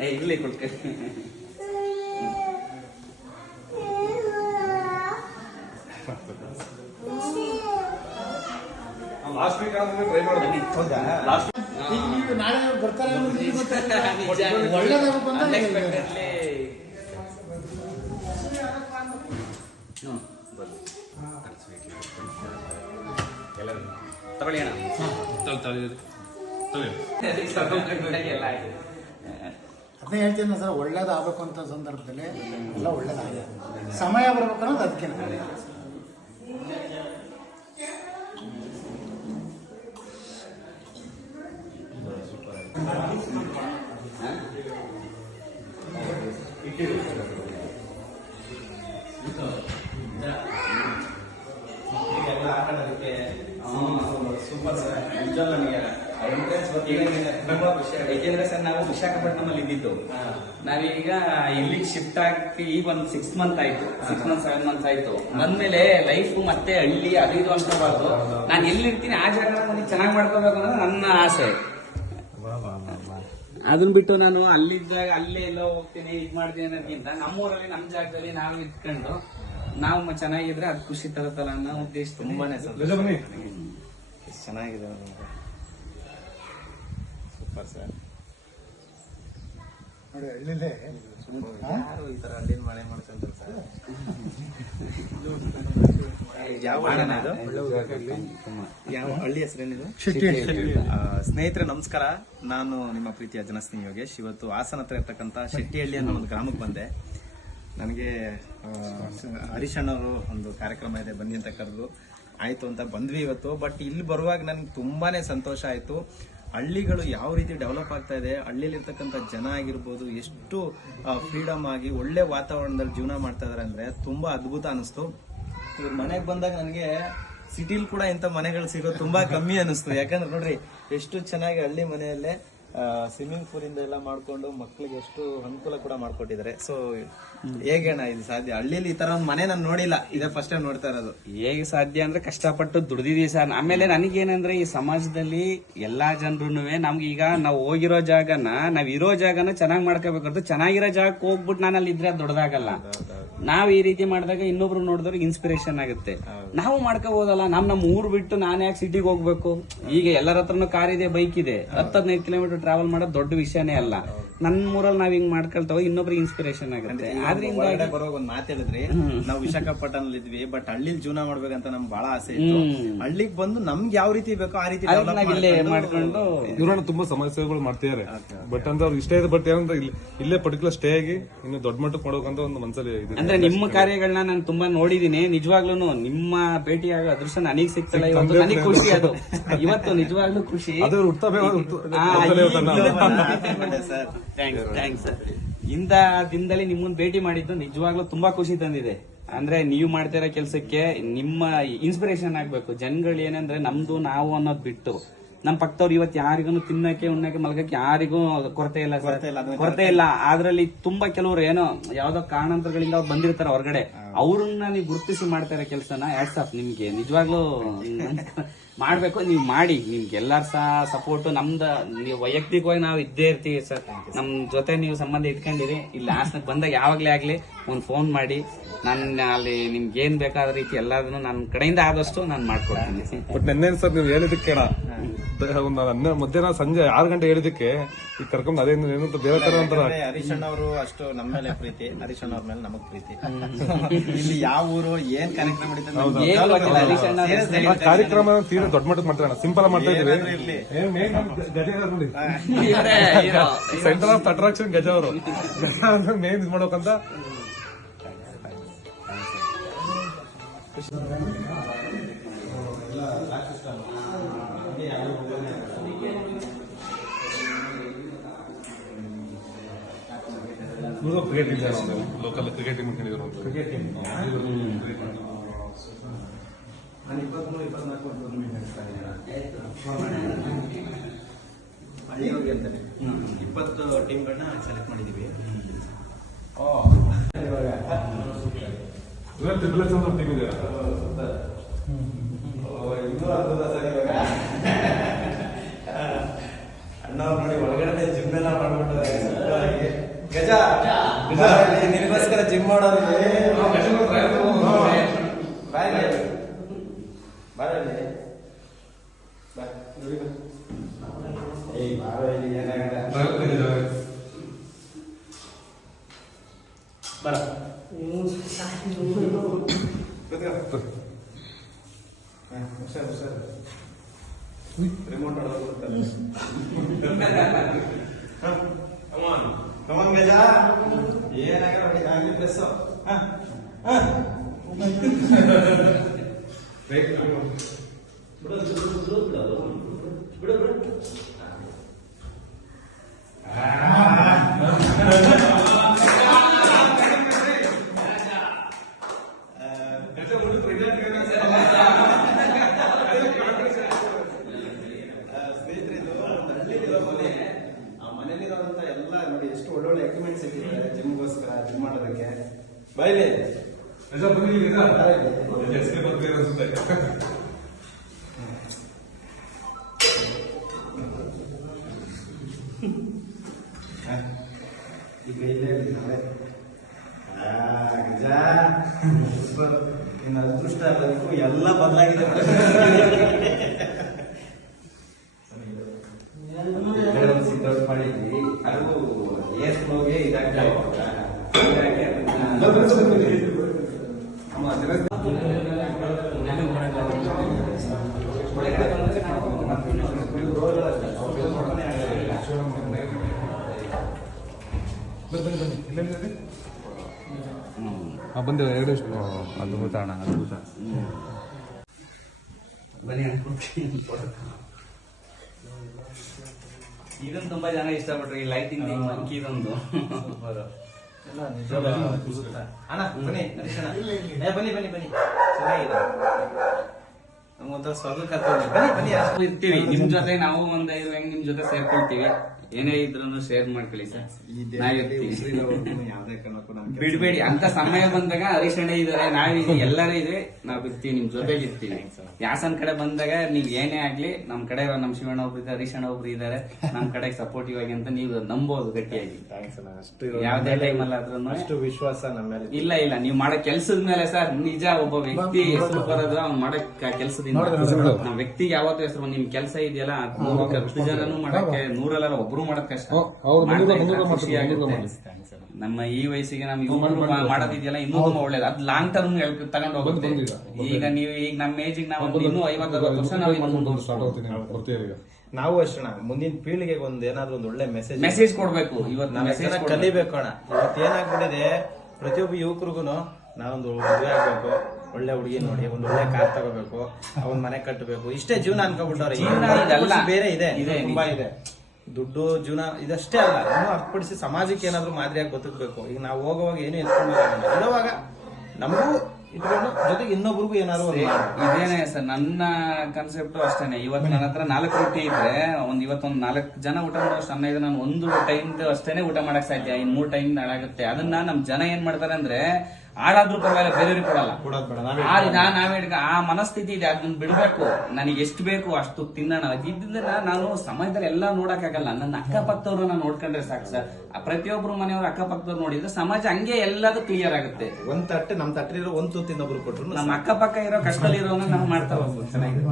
ಏ ಇಲ್ಲೇ ಕೊಡ್ಕೆ ಲಾಸ್ಟ್ ವೀಕ್ ಆದ್ಮೇಲೆ ಟ್ರೈ ಲಾಸ್ಟ್ ನಾಳೆ ತಗೊಳ್ಳಿ ಅಣ್ಣ. ತಗೊಳ್ಳಿ. ಅದನ್ನೇ ಹೇಳ್ತೀನಿ ಸರ್, ಒಳ್ಳೇದಾಗಬೇಕು ಅಂತ ಸಂದರ್ಭದಲ್ಲಿ ಎಲ್ಲ ಒಳ್ಳೇದಾಗಿದೆ. ಸಮಯ ಬರ್ಬೇಕು ಅನ್ನೋದು ಅದಕ್ಕೆ. ಸೂಪರ್ ಸರ್ ನಿಜ ನಮಗೆ ಏಕೆಂದ್ರೆ ಸರ್ ನಾವು ವಿಶಾಖಪಟ್ಟಣದಲ್ಲಿ ಇದ್ದಿದ್ದು. ನಾವೀಗ ಇಲ್ಲಿಗೆ ಶಿಫ್ಟ್ ಆಗಿ ಈಗ ಒಂದು ಸಿಕ್ಸ್ ಮಂತ್ ಆಯ್ತು. ಸಿಕ್ಸ್ ಮಂತ್ ಸೆವೆನ್ ಮಂತ್ ಆಯ್ತು. ಬಂದ್ಮೇಲೆ ಲೈಫ್ ಮತ್ತೆ ಹಳ್ಳಿ ಅದು ಇದು ಅನ್ಕೋಬಾರ್ದು ನಾನು ಎಲ್ಲಿರ್ತೀನಿ ಆ ಜಾಗ ಚೆನ್ನಾಗಿ ಮಾಡ್ಕೋಬೇಕು ಅನ್ನೋದು ನನ್ನ ಆಸೆ. ಅದನ್ನ ಬಿಟ್ಟು ನಾನು ಅಲ್ಲಿದ್ದಾಗ ಅಲ್ಲೇ ಎಲ್ಲ ಹೋಗ್ತೀನಿ ಇದ್ ಮಾಡ್ತೀನಿ ಅನ್ನೋದಕ್ಕಿಂತ ನಮ್ಮೂರಲ್ಲಿ ನಮ್ಮ ಜಾಗದಲ್ಲಿ ನಾವು ಇದ್ಕೊಂಡು ನಾವು ಚೆನ್ನಾಗಿದ್ರೆ ಅದು ಖುಷಿ ತರುತ್ತಲ್ಲ ಅನ್ನೋ ಉದ್ದೇಶ ತುಂಬಾನೇ ಚೆನ್ನಾಗಿದೆ ಸರ್. ನೋಡಿ ಹಳ್ಳಿಲೇ ಯಾರು ಈ ತರ ಹಳ್ಳಿನ ಮಳೆ ಮಾಡ್ಕೊಂತಾರೆ ಸರ್. ಯಾವ ಹಳ್ಳಿ ಹೆಸರೇನಿದು? ಸ್ನೇಹಿತರೆ ನಮಸ್ಕಾರ. ನಾನು ನಿಮ್ಮ ಪ್ರೀತಿಯ ಜನಸ್ನೇಹಿ ಯೋಗೇಶ್. ಇವತ್ತು ಹಾಸನ ಹತ್ರ ಇರ್ತಕ್ಕಂಥ ಶೆಟ್ಟಿಹಳ್ಳಿ ಅನ್ನೋ ಒಂದು ಗ್ರಾಮಕ್ಕೆ ಬಂದೆ. ನನಗೆ ಆ, ಹರೀಶ್ ಅಣ್ಣವರು ಒಂದು ಕಾರ್ಯಕ್ರಮ ಇದೆ ಬನ್ನಿ ಅಂತ ಕರೆದು. ಆಯ್ತು ಅಂತ ಬಂದ್ವಿ ಇವತ್ತು. ಬಟ್ ಇಲ್ಲಿ ಬರುವಾಗ ನನಗೆ ತುಂಬಾನೇ ಸಂತೋಷ ಆಯ್ತು. ಹಳ್ಳಿಗಳು ಯಾವ ರೀತಿ ಡೆವಲಪ್ ಆಗ್ತಾ ಇದೆ ಹಳ್ಳಿಯಲ್ಲಿ ಇರ್ತಕ್ಕಂಥ ಜನ ಆಗಿರ್ಬೋದು, ಎಷ್ಟು ಫ್ರೀಡಮ್ ಆಗಿ ಒಳ್ಳೆ ವಾತಾವರಣದಲ್ಲಿ ಜೀವನ ಮಾಡ್ತಾ ಇದಾರೆ ಅಂದ್ರೆ ತುಂಬಾ ಅದ್ಭುತ ಅನಿಸ್ತು. ಇವ್ರ ಮನೆಗೆ ಬಂದಾಗ ನನಗೆ ಸಿಟಿಲಿ ಕೂಡ ಇಂಥ ಮನೆಗಳು ಸಿಗೋದು ತುಂಬಾ ಕಮ್ಮಿ ಅನಿಸ್ತು. ಯಾಕಂದ್ರೆ ನೋಡ್ರಿ, ಎಷ್ಟು ಚೆನ್ನಾಗಿ ಹಳ್ಳಿ ಮನೆಯಲ್ಲೇ ಸ್ವಿಮ್ಮಿಂಗ್ ಪೂಲ್ ಇಂದ ಎಲ್ಲ ಮಾಡ್ಕೊಂಡು ಮಕ್ಳಿಗೆ ಎಷ್ಟು ಅನುಕೂಲ ಕೂಡ ಮಾಡ್ಕೊಟ್ಟಿದ್ದಾರೆ. ಸೊ ಹೇಗೆ ಅಣ್ಣ ಇದು ಸಾಧ್ಯ? ಹಳ್ಳಿಲಿ ಈ ತರ ಒಂದು ಮನೆ ನಾನು ನೋಡಿಲ್ಲ. ಇದೇ ಫಸ್ಟ್ ಟೈಮ್ ನೋಡ್ತಾ ಇರೋದು. ಹೇಗೆ ಸಾಧ್ಯ ಅಂದ್ರೆ ಕಷ್ಟಪಟ್ಟು ದುಡ್ದಿದೀವಿ ಸರ್. ಆಮೇಲೆ ನನಗೇನಂದ್ರೆ ಈ ಸಮಾಜದಲ್ಲಿ ಎಲ್ಲಾ ಜನರು ನಮ್ಗೆ ಈಗ ನಾವು ಹೋಗಿರೋ ಜಾಗನ ನಾವ್ ಇರೋ ಜಾಗನ ಚೆನ್ನಾಗಿ ಮಾಡ್ಕೋಬೇಕು ಚೆನ್ನಾಗಿರೋ ಜಾಗಕ್ಕೆ ಹೋಗ್ಬಿಟ್ಟು ನಾನು ಅಲ್ಲಿ ಇದ್ರೆ ದೊಡ್ಡದಾಗಲ್ಲ. ನಾವ್ ಈ ರೀತಿ ಮಾಡಿದಾಗ ಇನ್ನೊಬ್ರು ನೋಡಿದ್ರೆ ಇನ್ಸ್ಪಿರೇಷನ್ ಆಗುತ್ತೆ. ನಾವು ಮಾಡ್ಕೋಬಹುದಲ್ಲ ನಮ್ ನಮ್ಮ ಊರ್ ಬಿಟ್ಟು ನಾನು ಯಾಕೆ ಸಿಟಿಗೆ ಹೋಗ್ಬೇಕು? ಈಗ ಎಲ್ಲರ ಹತ್ರನು ಕಾರ್ ಇದೆ ಬೈಕ್ ಇದೆ. ಹತ್ತು ಹದಿನೈದು ಕಿಲೋಮೀಟರ್ ಟ್ರಾವೆಲ್ ಮಾಡೋದು ದೊಡ್ಡ ವಿಷಯನೇ ಅಲ್ಲ. ನನ್ನ ಮೂರಲ್ಲಿ ನಾವ್ ಹಿಂಗ್ ಮಾಡ್ಕೊಳ್ತಾವ ಇನ್ನೊಬ್ರಿಗೆ ಇನ್ಸ್ಪಿರೇಷನ್ ಆಗುತ್ತೆ. ಆದ್ರಿಂದ ಹೊರಗಡೆ ಬರೋ ಒಂದ್ ಮಾತು ಹೇಳಿದ್ರಿ ನಾವು ವಿಶಾಖಪಟ್ಟಣದಲ್ಲಿ ಇದ್ವಿ ಬಟ್ ಹಳ್ಳಿಲಿ ಜೀವನ ಮಾಡ್ಬೇಕಂತ ನಮ್ಗೆ ಬಹಳ ಆಸೆ ಇತ್ತು. ಹಳ್ಳಿಗ್ ಬಂದು ನಮ್ಗೆ ಯಾವ ರೀತಿ ಬೇಕೋ ಆ ರೀತಿ ಅದನ್ನ develop ನಾವ್ ಇಲ್ಲೇ ಮಾಡ್ಕೊಂಡು ಇವ್ರನ್ನ ತುಂಬಾ ಸಮಸ್ಯೆಗಳು ಮಾಡ್ತಿದ್ದಾರೆ. ಬಟ್ ಅಂದ್ರೆ ಅವ್ರಿಗೆ ಇಷ್ಟ ಇದೆ ಬಟ್ ಏನಂದ್ರೆ ಇಲ್ಲಿ ಇಲ್ಲೇ ಪರ್ಟಿಕ್ಯುಲರ್ ಸ್ಟೇ ಆಗಿ ಇನ್ನು ದೊಡ್ಡ ಮಟ್ಟಕ್ಕೆ ಮಾಡ್ಬೇಕಂತ ಒಂದು ಮನ್ಸಲ್ಲಿ ಇದೆ ಅಂದ್ರೆ ನಿಮ್ಮ ಕಾರ್ಯಗಳನ್ನ ನಾನು ತುಂಬಾ ನೋಡಿದೀನಿ. ನಿಜವಾಗ್ಲೂ ನಿಮ್ಮ ಭೇಟಿಯಾಗ ಅದೃಷ್ಟ ನನಗ್ ಸಿಗ್ತಲ್ಲ ಇವತ್ತು ನನಗೆ ಖುಷಿ ಅದು. ಇವತ್ತು ನಿಜವಾಗ್ಲೂ ಖುಷಿ. ಅದು ಉತ್ತಮ ಹುಟ್ಟ ಆ, ಈ- ಸರ್ ಥ್ಯಾಂಕ್ಸ್ ಥ್ಯಾಂಕ್ಸ್ ಸರ್ ಇಂದ ದಿನದಲ್ಲಿ ನಿಮ್ಮನ್ ಭೇಟಿ ಮಾಡಿದ್ದು ನಿಜವಾಗ್ಲೂ ತುಂಬಾ ಖುಷಿ ತಂದಿದೆ. ಅಂದ್ರೆ ನೀವು ಮಾಡ್ತಾ ಇರೋ ಕೆಲಸಕ್ಕೆ ನಿಮ್ಮ ಇನ್ಸ್ಪಿರೇಷನ್ ಆಗ್ಬೇಕು. ಜನಗಳು ಏನಂದ್ರೆ ನಮ್ದು ನಾವು ಅನ್ನೋದು ಬಿಟ್ಟು. ನಮ್ ಪಕ್ಕದವ್ರು ಇವತ್ತು ಯಾರಿಗೂ ತಿನ್ನಕ್ಕೆ ಉಣ್ಣಕ್ಕೆ ಮಲಗಕ್ಕೆ ಯಾರಿಗೂ ಕೊರತೆ ಇಲ್ಲ ಕೊರತೆ ಇಲ್ಲ ಅದ್ರಲ್ಲಿ ತುಂಬಾ ಕೆಲವರು ಏನೋ ಯಾವ್ದೋ ಕಾರಣಾಂತರಗಳಿಂದ ಅವ್ರು ಬಂದಿರ್ತಾರೆ ಹೊರಗಡೆ. ಅವ್ರನ್ನ ನೀವು ಗುರುತಿಸಿ ಮಾಡ್ತಾರೆ ಕೆಲಸನ ಆಫ್ ನಿಮ್ಗೆ? ನಿಜವಾಗ್ಲೂ ಮಾಡ್ಬೇಕು ನೀವು ಮಾಡಿ. ನಿಮ್ಗೆ ಎಲ್ಲಾರ ಸಹ ಸಪೋರ್ಟ್ ನಮ್ದ ನೀವು ವೈಯಕ್ತಿಕವಾಗಿ ನಾವು ಇದ್ದೇ ಇರ್ತೀವಿ ಸರ್. ನಮ್ ಜೊತೆ ನೀವು ಸಂಬಂಧ ಇಟ್ಕೊಂಡಿರಿ. ಇಲ್ಲಿ ಹಾಸನಕ್ಕೆ ಬಂದಾಗ ಯಾವಾಗ್ಲೇ ಆಗ್ಲಿ ಒಂದು ಫೋನ್ ಮಾಡಿ. ನಾನು ಅಲ್ಲಿ ನಿಮ್ಗೆ ಏನ್ ಬೇಕಾದ ರೀತಿ ಎಲ್ಲದನ್ನು ನನ್ನ ಕಡೆಯಿಂದ ಆದಷ್ಟು ನಾನು ಮಾಡ್ಕೊಡ್ತೀನಿ. ಬಟ್ ನೆನ್ನೆ ಸರ್ ನೀವು ಹೇಳಿದಕ್ಕೆ ಒಂದು ಹನ್ನೆ ಮಧ್ಯಾಹ್ನ ಸಂಜೆ ಆರು ಗಂಟೆ ಹೇಳಿದಕ್ಕೆ ಈಗ ಕರ್ಕೊಂಡು ಅದೇ ಏನಂತ ಬೇರೆ ತರ ಒಂಥರ ಹರೀಶ್ ಅಣ್ಣ ಅವರು ಅಷ್ಟು ನಮ್ಮ ಮೇಲೆ ಪ್ರೀತಿ ಹರೀಶ್ ಅಣ್ಣ ಅವ್ರ ಮೇಲೆ ನಮಗ್ ಪ್ರೀತಿ. ಇಲ್ಲಿ ಯಾವ ಊರು ಏನ್ ಕಾರ್ಯಕ್ರಮ ನಡೀತದೆ ತೀರಾ ದೊಡ್ಡ ಮಟ್ಟಕ್ಕೆ ಮಾಡ್ತಾರೆ ಸಿಂಪಲ್ ಮಾಡ್ತಾ hero. ಸೆಂಟರ್ ಆಫ್ ಅಟ್ರಾಕ್ಷನ್ ಗಜ ಅವರು. ಮೇನ್ ಇದು ಮಾಡ್ಬೇಕಂತ. Cricket team local cricket team ಇಟ್ಕೊಂಡಿದ್ರು ಕ್ರಿಕೆಟ್ ಟೀಮ್ ನಾನು ಇಪ್ಪತ್ಮೂರು ಇಪ್ಪತ್ನಾಲ್ಕು ಹಳ್ಳಿ ಹೋಗಿ ಅಂತಾರೆ ಇಪ್ಪತ್ತು ಟೀಮ್ಗಳನ್ನ ಸೆಲೆಕ್ಟ್ ಮಾಡಿದೀವಿ ತ್ರಿಬಲ್ ಇವಾಗ ಇದೆ ಇನ್ನೂ ಟೀಮ್ ಸರ್ ಇನ್ನೂರ ಅಣ್ಣ ಗಜ ಇಲ್ಲಿ ನಿನಗೋಸ್ಕರ ಜಿಮ್ ಮಾಡೋರು ಬಾಯ್ ಬಾಯ್ ಬಾಯ್ ಏಯ್ ಬಾರೋ ಇಲ್ಲಿ ಏನಾಗಲ್ಲ ಬರ ಹುಷಾರು ಹುಷಾರು ರಿಮೋಟ್ ಕಮಾನ್ ಗಜ ಏನಾಗಲ್ಲ ನೋಡಿ ಆಗ್ಲಿ ಪ್ರೆಸ್ ಬಿಡು ಬಿಡು ಬಿಡು ಬಿಡು ಬಿಡು ಒಳ್ಳೊಳ್ಳೆ ಎಕ್ವಿಪ್ಮೆಂಟ್ಸ್ ಇಟ್ಟಿದ್ದಾರೆ ಜಿಮ್ಗೋಸ್ಕರ ಜಿಮ್ ಮಾಡೋದಕ್ಕೆ. ಬೈಲಿ ಬರ್ತೀರ ಅನ್ಸುತ್ತೆ. ಈಗ ಇಲ್ಲೇ. ನಿನ್ನ ಅದೃಷ್ಟ ಎಲ್ಲ ಬದಲಾಗಿದೆ ಸಿದ್ಧೌಟ್ ಮಾಡಿದ್ವಿ ಅದು ಏರ್ ಫ್ಲೋಗೆ ಇದಾಗ್ತಾ ಬನ್ನಿ, ಬನ್ನಿ, ಬನ್ನಿ. ಇಲ್ಲೇ ಇಲ್ಲೇ. ಹಾ ಬಂದೆ ಎರಡು ಅದ್ಭುತ ಅಣ್ಣ ಅದ್ಭುತ. ಬನ್ನಿ. ಇದನ್ನ ತುಂಬಾ ಜನ ಇಷ್ಟಪಟ್ರು ಈ ಲೈಟಿಂಗ್ ಮಂಕಿ ಇದೊಂದು. ಅಣ್ಣ ಬನ್ನಿ ಹರೀಶ್ ಅಣ್ಣ. ಏ, ಬನ್ನಿ ಬನ್ನಿ ಬನ್ನಿ. ಚೆನ್ನಾಗಿದೆ. ನಮ್ಗೊಂಥರ ಸ್ವರ್ಗ ಕರ್ಕೊಂಡು ಬನ್ನಿ ಬನ್ನಿ ನಾವು ಇರ್ತೀವಿ. ನಿಮ್ ಜೊತೆ ನಾವು ಒಂದ್ ಐದು ಹೆಂಗ್ ನಿಮ್ ಜೊತೆ ಸೇರ್ಕೊಳ್ತೀವಿ. ಏನೇ ಇದ್ರು ಶೇರ್ ಮಾಡ್ಕೊಳ್ಳಿ ಸರ್. ಬಿಡ್ಬೇಡಿ ಅಂತ ಸಮಯ ಬಂದಾಗ ಹರೀಶ್ ಅಣ್ಣ ಇದಾರೆ ನಾವಿದೀವಿ ಎಲ್ಲರೂ ಇದ್ವಿ ನಾವ್ ಇರ್ತೀವಿ ನಿಮ್ ಜೊತೆಗೆ ಇರ್ತೀವಿ. ಯಾಸನ್ ಕಡೆ ಬಂದಾಗ ನೀವ್ ಏನೇ ಆಗ್ಲಿ ನಮ್ ಕಡೆ ನಮ್ ಶಿವಣ್ಣ ಒಬ್ರು ಇದ್ದಾರೆ ಹರೀಶ್ ಅಣ್ಣ ಒಬ್ರು ಇದಾರೆ ನಮ್ ಕಡೆ ಸಪೋರ್ಟಿವ್ ಆಗಿ ಅಂತ ನೀವು ನಂಬೋದು ಗಟ್ಟಿಯಾಗಿ. ಅಷ್ಟು ಯಾವ್ದೇ ಟೈಮ್ ಅಲ್ಲಾದ್ರೂ ಅಷ್ಟು ವಿಶ್ವಾಸ ಇಲ್ಲ ಇಲ್ಲ ನೀವ್ ಮಾಡೋ ಕೆಲ್ಸದ ಮೇಲೆ ಸರ್ ನಿಜ ಒಬ್ಬ ವ್ಯಕ್ತಿ ಹೆಸರು ಬರೋದು ಅವ್ನ್ ಮಾಡೋ ಕೆಲ್ಸದಿಂದ. ನಮ್ ವ್ಯಕ್ತಿಗೆ ಯಾವತ್ತೂ ಹೆಸರು ನಿಮ್ ಕೆಲ್ಸ ಇದೆಯಲ್ಲ ಹತ್ತು ಜನನು ಮಾಡಕ್ಕೆ ನೂರಲ್ಲ ಒಬ್ರು ಮಾಡಕ್ ನಮ್ಮ ಈ ವಯಸ್ಸಿಗೆ ನಮ್ ಮಾಡೋದಿದೆಯಲ್ಲ ಇನ್ನೂ ತುಂಬಾ ಒಳ್ಳೇದು ಅದ್ ಲಾಂಗ್ ಟರ್ಮ್ ತಗೊಂಡು ಹೋಗುತ್ತೆ. ಈಗ, ಈಗ ನೀವು ಈಗ ನಮ್ಮ ಏಜಿಗೆ ನಾವು ಇನ್ನೂ ಐವತ್ತು ವರ್ಷ ನಾವು ನಾವು ಅಷ್ಟಣ ಮುಂದಿನ ಪೀಳಿಗೆಗೆ ಒಂದ್ ಏನಾದ್ರು ಒಂದ್ ಒಳ್ಳೆ ಮೆಸೇಜ್ ಮೆಸೇಜ್ ಕೊಡ್ಬೇಕು. ಇವತ್ತು ಮೆಸೇಜ್ ಅಣ್ಣ. ಇವತ್ತು ಏನಾಗ್ಬಿಟ್ಟಿದೆ ಪ್ರತಿಯೊಬ್ಬ ಯುವಕರಿಗೂ ನಾವೊಂದು ಮದುವೆ ಆಗ್ಬೇಕು. ಒಳ್ಳೆ ಹುಡುಗಿ ನೋಡಿ ಒಂದ್ ಒಳ್ಳೆ ಕಾರ್ ತಗೋಬೇಕು. ಅವನ್ ಮನೆ ಕಟ್ಟಬೇಕು. ಇಷ್ಟೇ ಜೀವನ ಅನ್ಕೋಬಿಟ್ಟವ್ರೆ ಜೀವನ ಇದಲ್ಲ. ಬೇರೆ ಇದೆ. ಇದೆ, ತುಂಬಾ ಇದೆ. ದುಡ್ಡು ಜೀವನ ಇದಷ್ಟೇ ಅಲ್ಲ ಇನ್ನೂ ಅರ್ಪಡಿಸಿ ಸಮಾಜಕ್ಕೆ ಏನಾದರೂ ಮಾದರಿಯಾಗಿ ಬದುಕಬೇಕು. ಈಗ ನಾವು ಹೋಗುವಾಗ ಏನು ಎತ್ಕೊಂಡು ಇರುವಾಗ ನಮಗೂ ಇಟ್ಕೊಂಡು ಜೊತೆಗೆ ಇನ್ನೊಬ್ರಿಗೂ ಏನಾದ್ರು. ಇದೇನೆ ಸರ್ ನನ್ನ ಕಾನ್ಸೆಪ್ಟ್ ಅಷ್ಟೇನೆ. ಇವತ್ತು ನನ್ನ ಹತ್ರ ನಾಲ್ಕು ರೊಟ್ಟಿ ಇದ್ರೆ ಒಂದ್ ಇವತ್ತೊಂದು ನಾಲ್ಕು ಜನ ಊಟ ಮಾಡೋಷ್ಟು ಅನ್ನ ಇದೆ ನಾನು ಒಂದು ಟೈಮ್ ಅಷ್ಟೇನೆ ಊಟ ಮಾಡಕ್ ಸಾಧ್ಯ. ಇನ್ ಮೂರ್ ಟೈಮ್ ಹಾಳಾಗುತ್ತೆ ಅದನ್ನ ನಮ್ ಜನ ಏನ್ ಮಾಡ್ತಾರೆ ಅಂದ್ರೆ ಹಾಳಾದ್ರೂ ಪರವಾಗಿಲ್ಲ ಬೇರೆಯವ್ರಿಗೆ ಕೊಡಲ್ಲ ಆದ್ರೆ ನಾನು ನಾವೇ ಆ ಮನಸ್ಥಿತಿ ಇದೆ ಅದನ್ನ ಬಿಡ್ಬೇಕು. ನನಗೆ ಎಷ್ಟು ಬೇಕು ಅಷ್ಟು ತಿನ್ನೋಣ. ಇದ್ದಿದ್ದನ್ನ ನಾನು ಸಮಾಜದಲ್ಲಿ ಎಲ್ಲ ನೋಡಕ್ಕಾಗಲ್ಲ ನನ್ನ ಅಕ್ಕಪಕ್ಕದವ್ರನ್ನ ನೋಡ್ಕೊಂಡ್ರೆ ಸಾಕು ಸರ್. ಆ ಪ್ರತಿಯೊಬ್ರು ಮನೆಯವ್ರ ಅಕ್ಕಪಕ್ಕದವ್ರು ನೋಡಿದ್ರೆ ಸಮಾಜ ಹಂಗೆ ಎಲ್ಲದೂ ಕ್ಲಿಯರ್ ಆಗುತ್ತೆ. ಒಂದ್ ತಟ್ಟೆ ನಮ್ ತಟ್ಟಿರೋ ಒಂದ್ ತುತ್ತು ಇನ್ನೊಬ್ರು ಕೊಟ್ರು ನಮ್ಮ ಅಕ್ಕಪಕ್ಕ ಇರೋ ಕಷ್ಟದಲ್ಲಿರೋನ ನಾವು ಮಾಡ್ತಾ ಹೋಗ್ಬೋದು. ಚೆನ್ನಾಗಿದೆ.